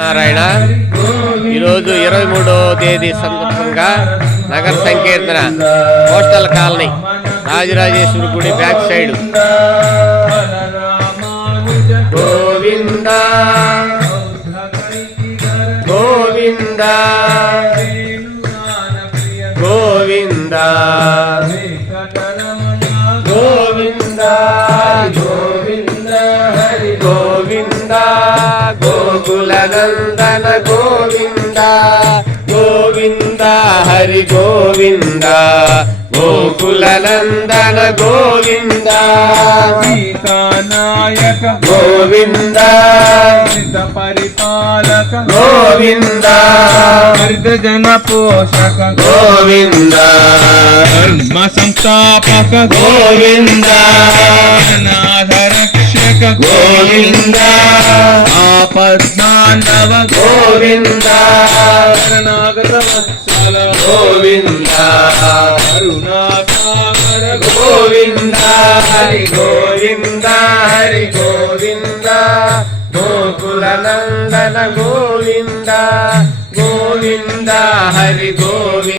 నారాయణ ఈరోజు 23వ తేదీ సందర్భంగా నగర సంకీర్తన కోస్టల్ కాలనీ రాజరాజేశ్వరి గుడి బ్యాక్ సైడ్ గోవింద గోవింద గోవింద గోవింద గోవింద హరి గోవింద గోకులనందన గోవింద గోవింద హరి గోవింద గోకులనందన గోవింద సీతానాయక గోవింద పరిపాలక గోవింద జన పోషక గోవింద ధర్మ సంస్థాపక గోవింద నాథ రక్షక గోవింద ఆపద్మానవ గోవింద శరణాగత వత్సల గోవింద కరుణాసాగర గోవింద హరి గోవింద హరి గోవింద గోకులనందన గోవింద గోవింద హరి గోవింద